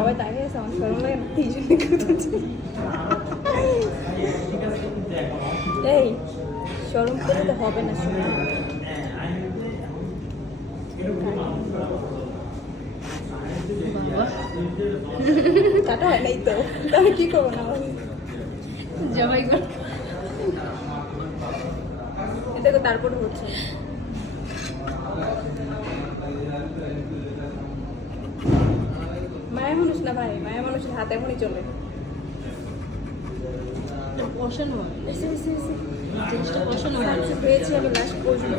সবাই তাকিয়ে আছে আমার শরম লাগে না এই জন্য করতেছি এই শরম করতে হবে না শুনে কাটা হয় নাই তো আমি কি করবো না জামাই কর এটা তারপর হচ্ছে মায়া মানুষ না ভাই মায়া মানুষের হাতে এখনই চলে পছন্দ হয় জিনিসটা পছন্দ হয় পেয়েছি আমি লাস্ট পর্যন্ত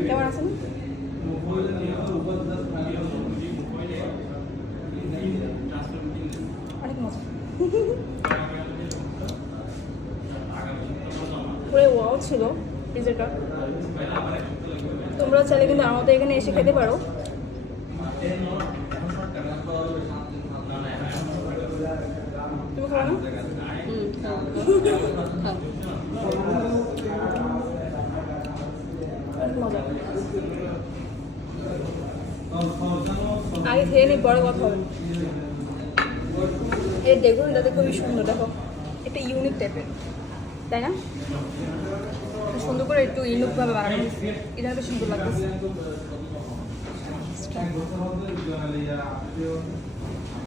কেমন আছেন অনেক মজা পুরো ওয়াও ছিল পিজাটা তোমরা চাইলে কিন্তু আমাদের এখানে এসে খেতে পারো তুমি খাও না অনেক মজা আগে খেয়ে নিই পরে কথা হবে এর ডেকোরেশনটা খুবই সুন্দর দেখো একটা ইউনিক টাইপের তাই না সুন্দর করে একটু ইউনিকভাবে বানানো এটা তো সুন্দর লাগতেছে